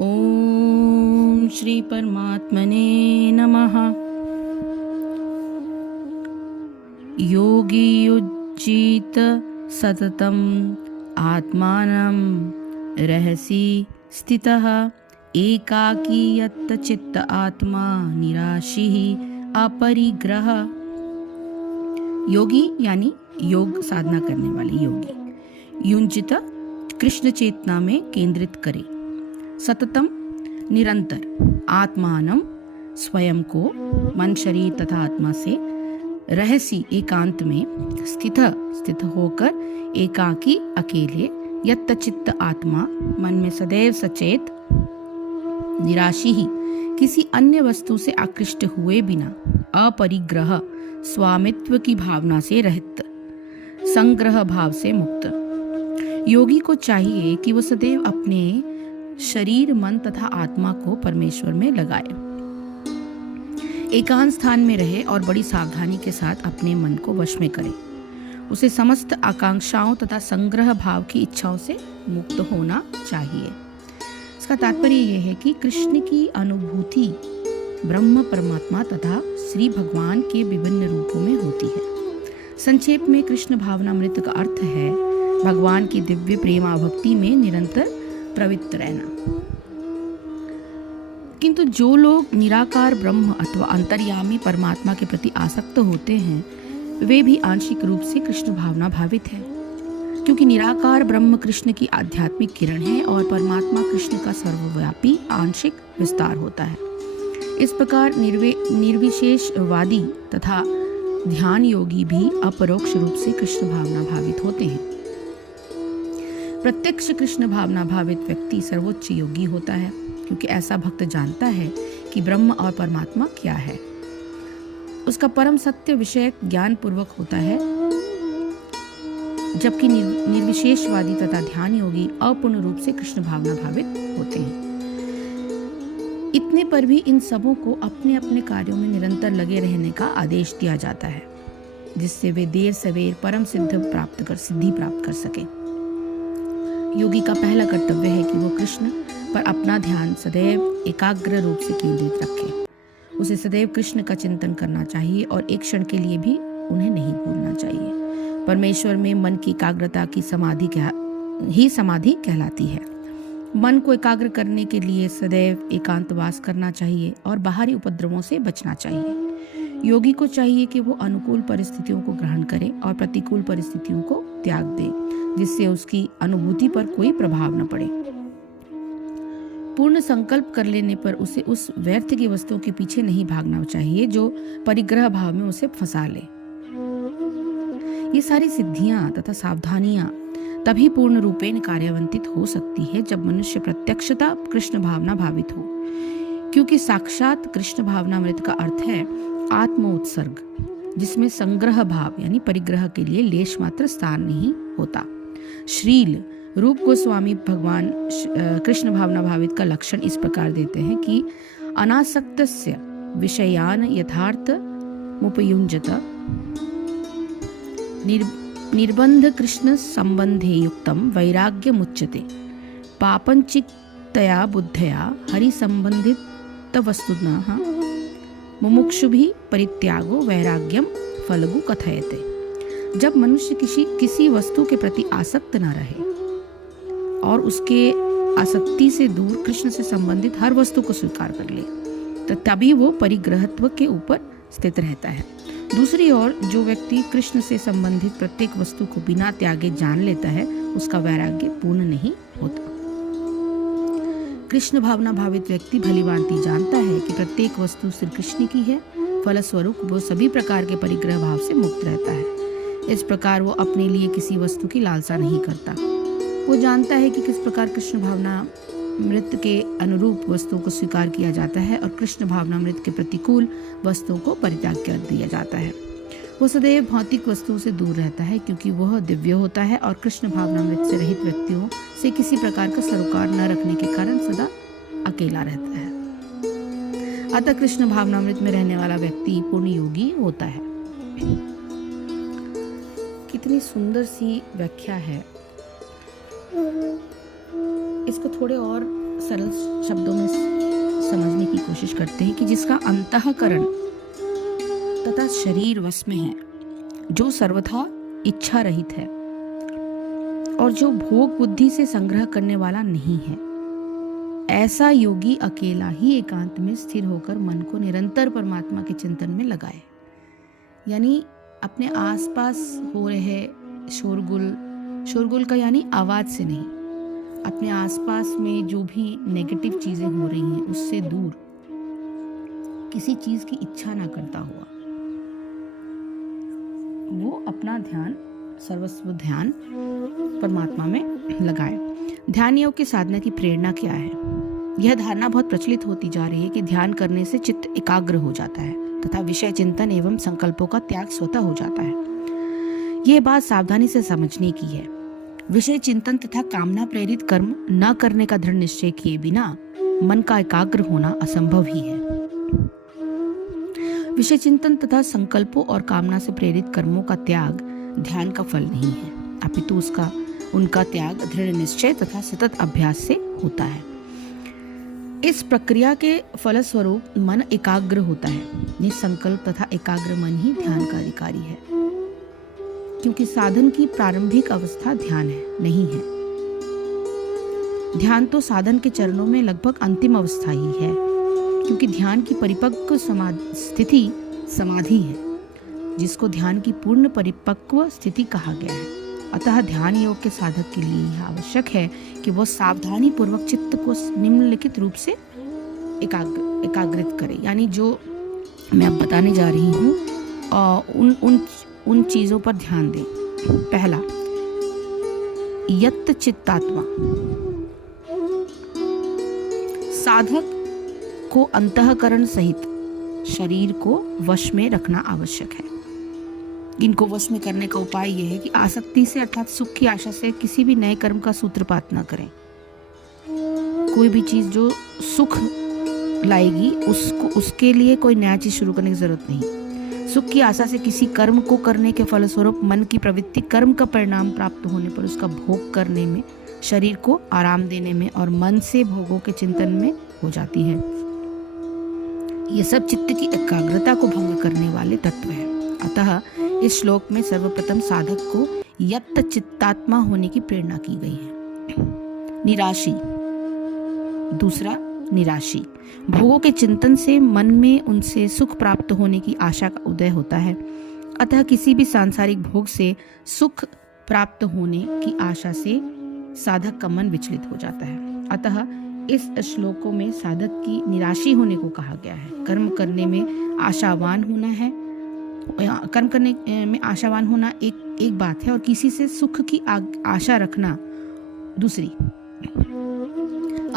ओम श्री परमात्मने नमः। योगी युज्जीत सततम आत्मानं रहसि स्थितः एकाकी यत् चित्त आत्मा निराशिः अपरिग्रह। योगी यानी योग साधना करने वाले योगी। युंजित कृष्ण चेतना में केंद्रित करे। सततम निरंतर। आत्मानम स्वयं को मन शरीर तथा आत्मा से। रहसी एकांत में। स्थित होकर एकाकी अकेले। यत्त चित्त आत्मा मन में सदैव सचेत। निराशी ही किसी अन्य वस्तु से आकृष्ट हुए बिना। अपरिग्रह स्वामित्व की भावना से रहित। संग्रह भाव से मुक्त। योगी को चाहिए कि वह सदैव अपने शरीर मन तथा आत्मा को परमेश्वर में लगाए। एकांत स्थान में रहे और बड़ी सावधानी के साथ अपने मन को वश में करे। उसे समस्त आकांक्षाओं तथा संग्रह भाव की इच्छाओं से मुक्त होना चाहिए। इसका तात्पर्य यह है कि कृष्ण की अनुभूति ब्रह्म परमात्मा तथा श्री भगवान के विभिन्न रूपों में होती है। संक्षेप में कृष्ण भावनामृत का अर्थ है भगवान की दिव्य प्रेमा भक्ति में निरंतर प्रवृत्त रहना। किंतु जो लोग निराकार ब्रह्म अथवा अंतर्यामी परमात्मा के प्रति आसक्त होते हैं वे भी आंशिक रूप से कृष्ण भावना भावित हैं, क्योंकि निराकार ब्रह्म कृष्ण की आध्यात्मिक किरण है और परमात्मा कृष्ण का सर्वव्यापी आंशिक विस्तार होता है। इस प्रकार निर्विशेषवादी तथा ध्यान योगी भी अपरोक्ष रूप से कृष्ण भावना भावित होते हैं। प्रत्यक्ष कृष्ण भावना भावित व्यक्ति सर्वोच्च योगी होता है, क्योंकि ऐसा भक्त जानता है कि ब्रह्म और परमात्मा क्या है। उसका परम सत्य विषय ज्ञान पूर्वक होता है, जबकि निर्विशेषवादी तथा ध्यान योगी अपूर्ण रूप से कृष्ण भावना भावित होते हैं। इतने पर भी इन सबों को अपने अपने कार्यों में निरंतर लगे रहने का आदेश दिया जाता है, जिससे वे देर सवेर परम सिद्धि प्राप्त कर सके। योगी का पहला कर्तव्य है कि वो कृष्ण पर अपना ध्यान सदैव एकाग्र रूप से केंद्रित रखे। उसे सदैव कृष्ण का चिंतन करना चाहिए और एक क्षण के लिए भी उन्हें नहीं भूलना चाहिए। परमेश्वर में मन की एकाग्रता की समाधि कहलाती है। मन को एकाग्र करने के लिए सदैव एकांतवास करना चाहिए और बाहरी उपद्रवों से बचना चाहिए। योगी को चाहिए कि वो अनुकूल परिस्थितियों को ग्रहण करे और प्रतिकूल परिस्थितियों को त्याग दे, जिससे उसकी अनुभूति पर कोई प्रभाव न पड़े। पूर्ण संकल्प कर लेने पर उसे उस व्यर्थ की वस्तुओं के पीछे नहीं भागना चाहिए जो परिग्रह भाव में उसे फंसा ले। ये सारी सिद्धियां तथा सावधानियां तभी पूर्ण रूपेण कार्यान्वित हो सकती है जब मनुष्य प्रत्यक्षता कृष्ण भावना भावित हो, क्योंकि साक्षात कृष्ण भावनामृत का अर्थ है आत्मोत्सर्ग, जिसमें संग्रह भाव यानी परिग्रह के लिए लेश मात्र स्थान नहीं होता। श्रील रूप गोस्वामी भगवान कृष्ण भावना भावित का लक्षण इस प्रकार देते हैं कि अनासक्तस्य विषयान यथार्थ मुपयुञ्जत निर्बंध कृष्ण संबंधे युक्तम वैराग्य मुच्यते पापंचितया बुद्धया हरि संबंधित वस्तुनः मुमुक्षुभिः परित्यागो वैराग्यम फलगु कथयते। जब मनुष्य किसी वस्तु के प्रति आसक्त न रहे और उसके आसक्ति से दूर कृष्ण से संबंधित हर वस्तु को स्वीकार कर ले, तो तभी वो परिग्रहत्व के ऊपर स्थित रहता है। दूसरी ओर जो व्यक्ति कृष्ण से संबंधित प्रत्येक वस्तु को बिना त्यागे जान लेता है उसका वैराग्य पूर्ण नहीं होता। कृष्ण भावना भावित व्यक्ति भलीभांति जानता है कि प्रत्येक वस्तु श्री कृष्ण की है, फलस्वरूप वो सभी प्रकार के परिग्रह भाव से मुक्त रहता है। इस प्रकार वो अपने लिए किसी वस्तु की लालसा नहीं करता। वो जानता है कि किस प्रकार कृष्ण भावनामृत के अनुरूप वस्तुओं को स्वीकार किया जाता है और कृष्ण भावनामृत के प्रतिकूल वस्तुओं को परित्याग कर दिया जाता है। वो सदैव भौतिक वस्तुओं से दूर रहता है, क्योंकि वह दिव्य होता है और कृष्ण भावनामृत से रहित व्यक्तियों से किसी प्रकार का सरोकार न रखने के कारण सदा अकेला रहता है। अतः कृष्ण भावनामृत में रहने वाला व्यक्ति पूर्ण योगी होता है। कितनी सुंदर सी व्याख्या है। इसको थोड़े और सरल शब्दों में समझने की कोशिश करते हैं कि जिसका अंतःकरण तथा शरीर वश में है, जो सर्वथा इच्छा रहित है और जो भोग बुद्धि से संग्रह करने वाला नहीं है, ऐसा योगी अकेला ही एकांत में स्थिर होकर मन को निरंतर परमात्मा के चिंतन में लगाए। यानी अपने आसपास हो रहे शोरगुल का यानी आवाज से नहीं, अपने आसपास में जो भी नेगेटिव चीजें हो रही हैं उससे दूर किसी चीज की इच्छा ना करता हुआ वो अपना ध्यान, सर्वस्व ध्यान परमात्मा में लगाए। ध्यान योग की साधना की प्रेरणा क्या है? यह धारणा बहुत प्रचलित होती जा रही है कि ध्यान करने से चित्त एकाग्र हो जाता है तथा विषय चिंतन एवं संकल्पों का त्याग स्वतः हो जाता है। यह बात सावधानी से समझने की है। विषय चिंतन तथा कामना प्रेरित कर्म न करने का दृढ़ निश्चय किए बिना मन का एकाग्र होना असंभव ही है। विषय चिंतन तथा संकल्पों और कामना से प्रेरित कर्मों का त्याग ध्यान का फल नहीं है, अपितु उनका त्याग दृढ़ निश्चय तथा सतत अभ्यास से होता है। इस प्रक्रिया के फलस्वरूप मन एकाग्र होता है। निसंकल्प तथा एकाग्र मन ही ध्यान का अधिकारी है, क्योंकि साधन की प्रारंभिक अवस्था ध्यान है नहीं है। ध्यान तो साधन के चरणों में लगभग अंतिम अवस्था ही है, क्योंकि ध्यान की परिपक्व स्थिति समाधि है, जिसको ध्यान की पूर्ण परिपक्व स्थिति कहा गया है। अतः ध्यान योग के साधक के लिए यह आवश्यक है कि वह सावधानी पूर्वक चित्त को निम्नलिखित रूप से एकाग्रित करे। यानी जो मैं अब बताने जा रही हूँ उन चीजों पर ध्यान दें। पहला, यत् चित्तात्मा। साधक को अंतःकरण सहित शरीर को वश में रखना आवश्यक है। इनको वश में करने का उपाय यह है कि आसक्ति से अर्थात सुख की आशा से किसी भी नए कर्म का सूत्रपात न करें। कोई भी चीज जो सुख लाएगी उसके लिए कोई नया चीज शुरू करने की जरूरत नहीं। सुख की आशा से किसी कर्म को करने के फलस्वरूप मन की प्रवृत्ति कर्म का परिणाम प्राप्त होने पर उसका भोग करने में, शरीर को आराम देने में और मन से भोगों के चिंतन में हो जाती है। ये सब चित्त की एकाग्रता को भंग करने वाले तत्व है। अतः इस श्लोक में सर्वप्रथम साधक को यत् चित्तात्मा होने की प्रेरणा की गई है। निराशी। दूसरा, निराशी। भोगों के चिंतन से मन में उनसे सुख प्राप्त होने की आशा का उदय होता है। अतः किसी भी सांसारिक भोग से सुख प्राप्त होने की आशा से साधक का मन विचलित हो जाता है। अतः इस श्लोकों में साधक की निराशी होने को कहा गया है। कर्म करने में आशावान होना है। कर्म करने में आशावान होना एक बात है और किसी से सुख की आशा रखना दूसरी।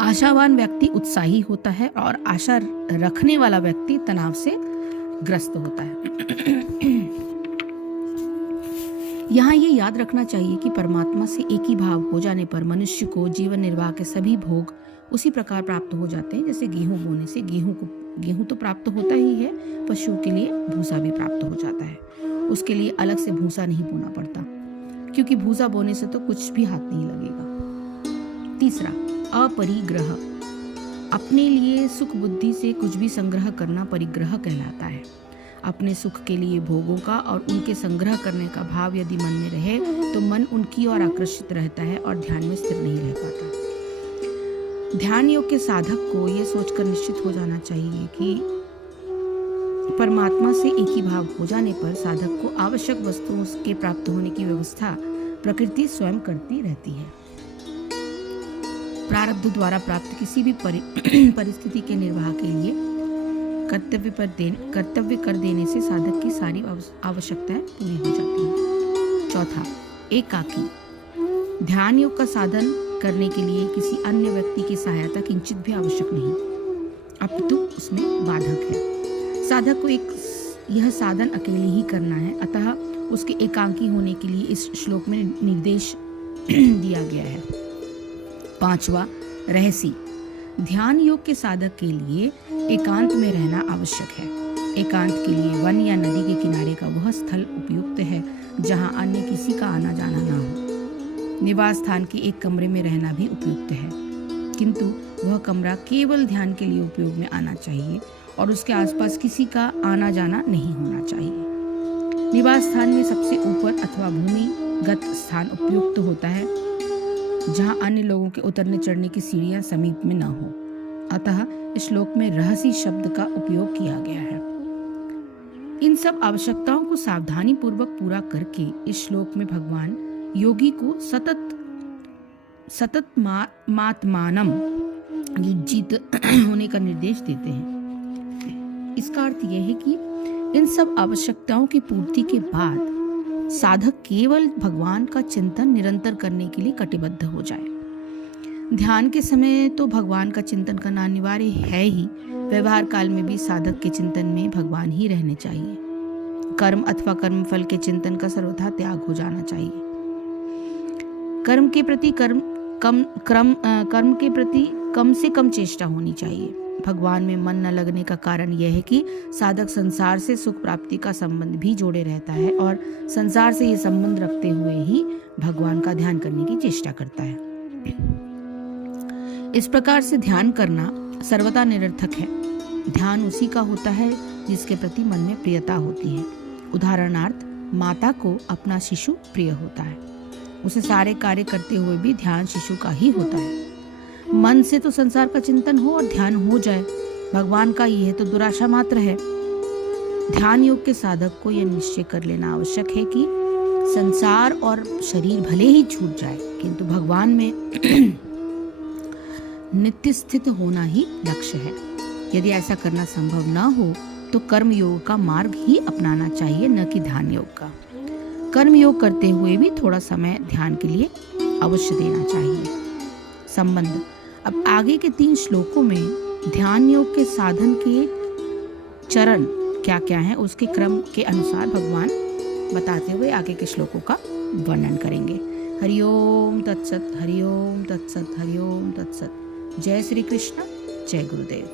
आशावान व्यक्ति उत्साही होता है और आशा रखने वाला व्यक्ति तनाव से ग्रस्त होता है। यहाँ ये याद रखना चाहिए कि परमात्मा से एक ही भाव हो जाने पर मनुष्य को जीवन निर्वाह के सभी भोग उसी प्रकार प्राप्त हो जाते हैं जैसे गेहूं बोने से गेहूं तो प्राप्त होता ही है, पशुओं के लिए भूसा भी प्राप्त हो जाता है। उसके लिए अलग से भूसा नहीं बोना पड़ता, क्योंकि भूसा बोने से तो कुछ भी हाथ नहीं लगेगा। तीसरा, अपरिग्रह। अपने लिए सुख बुद्धि से कुछ भी संग्रह करना परिग्रह कहलाता है। अपने सुख के लिए भोगों का और उनके संग्रह करने का भाव यदि मन में रहे तो मन उनकी ओर आकर्षित रहता है और ध्यान में स्थिर नहीं रह पाता। ध्यान योग के साधक को यह सोचकर निश्चित हो जाना चाहिए कि परमात्मा से एक ही भाव हो जाने पर साधक को आवश्यक वस्तुओं के प्राप्त होने की व्यवस्था प्रकृति स्वयं करती रहती है। प्रारब्ध द्वारा प्राप्त किसी भी परिस्थिति के निर्वाह के लिए कर्तव्य कर देने से साधक की सारी आवश्यकताएं पूरी हो जाती हैं। चौथा, एकाकी। ध्यान योग का साधन करने के लिए किसी अन्य व्यक्ति की सहायता किंचित भी आवश्यक नहीं, अपितु उसमें बाधक है। साधक को यह साधन अकेले ही करना है, अतः उसके एकांकी होने के लिए इस श्लोक में निर्देश दिया गया है। पांचवा, रहसी। ध्यान योग के साधक के लिए एकांत में रहना आवश्यक है। एकांत के लिए वन या नदी के किनारे का वह स्थल उपयुक्त है जहां अन्य किसी का आना जाना ना हो। निवास स्थान के एक कमरे में रहना भी उपयुक्त है, किंतु वह कमरा केवल ध्यान के लिए उपयोग में आना चाहिए और उसके आसपास किसी का आना जाना नहीं होना चाहिए। निवास स्थान में सबसे ऊपर अथवा भूमिगत स्थान उपयुक्त होता है, जहां अन्य लोगों के उतरने चढ़ने की सीढ़ियां समीप में न हो। अतः इस श्लोक में रहस्य शब्द का उपयोग किया गया है। इन सब आवश्यकताओं को सावधानी पूर्वक पूरा करके इस श्लोक में भगवान योगी को सतत मात्मानम युज्जित होने का निर्देश देते हैं। इसका अर्थ यह है कि इन सब आवश्यकताओं की पूर्ति के बाद साधक केवल भगवान का चिंतन निरंतर करने के लिए कटिबद्ध हो जाए। ध्यान के समय तो भगवान का चिंतन करना अनिवार्य है ही, व्यवहार काल में भी साधक के चिंतन में भगवान ही रहने चाहिए। कर्म अथवा कर्मफल के चिंतन का सर्वथा त्याग हो जाना चाहिए। कर्म के प्रति कम से कम चेष्टा होनी चाहिए। भगवान में मन न लगने का कारण यह है कि साधक संसार से सुख प्राप्ति का संबंध भी जोड़े रहता है और संसार से ये संबंध रखते हुए ही भगवान का ध्यान करने की चेष्टा करता है। इस प्रकार से ध्यान करना सर्वथा निरर्थक है। ध्यान उसी का होता है जिसके प्रति मन में प्रियता होती है। उदाहरणार्थ, माता को अपना शिशु प्रिय होता है, उसे सारे कार्य करते हुए भी ध्यान शिशु का ही होता है। मन से तो संसार का चिंतन हो और ध्यान हो जाए, भगवान का यह तो दुराशा मात्र है। ध्यान योग के साधक को यह निश्चय कर लेना आवश्यक है कि संसार और शरीर भले ही छूट जाए, किंतु भगवान में नित्य स्थित होना ही लक्ष्य है। यदि ऐसा करना संभव न हो तो कर्म योग का मार्ग ही अपनाना चाहिए, न कि ध्यान योग का। कर्म योग करते हुए भी थोड़ा समय ध्यान के लिए अवश्य देना चाहिए। संबंध। अब आगे के 3 श्लोकों में ध्यान योग के साधन के चरण क्या क्या हैं उसके क्रम के अनुसार भगवान बताते हुए आगे के श्लोकों का वर्णन करेंगे। हरिओम तत्सत, हरिओम तत्सत, हरिओम तत्सत। जय श्री कृष्ण, जय गुरुदेव।